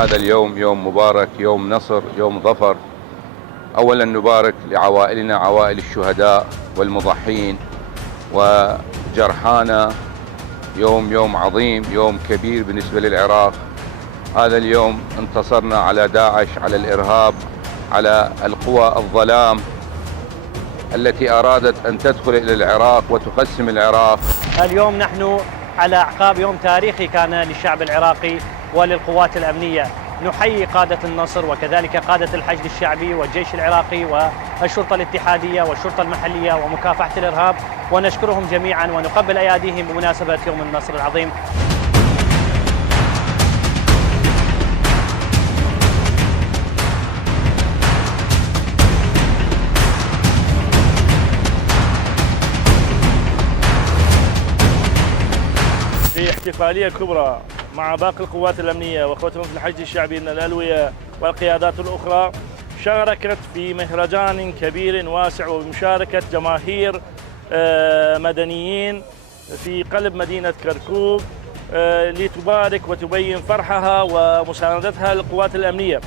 هذا اليوم يوم مبارك، يوم نصر، يوم ظفر. أولا نبارك لعوائلنا، عوائل الشهداء والمضحين وجرحانا. يوم عظيم، يوم كبير بالنسبة للعراق. هذا اليوم انتصرنا على داعش، على الإرهاب، على القوى الظلام التي أرادت أن تدخل إلى العراق وتقسم العراق. اليوم نحن على أعقاب يوم تاريخي كان للشعب العراقي وللقوات الأمنية. نحيي قادة النصر وكذلك قادة الحشد الشعبي والجيش العراقي والشرطة الاتحادية والشرطة المحلية ومكافحة الإرهاب، ونشكرهم جميعا ونقبل أياديهم بمناسبة يوم النصر العظيم. في احتفالية كبرى مع باقي القوات الأمنية وأخوتنا في الحشد الشعبي من الألوية والقيادات الأخرى، شاركت في مهرجان كبير واسع وبمشاركة جماهير مدنيين في قلب مدينة كركوك لتبارك وتبين فرحها ومساندتها للقوات الأمنية.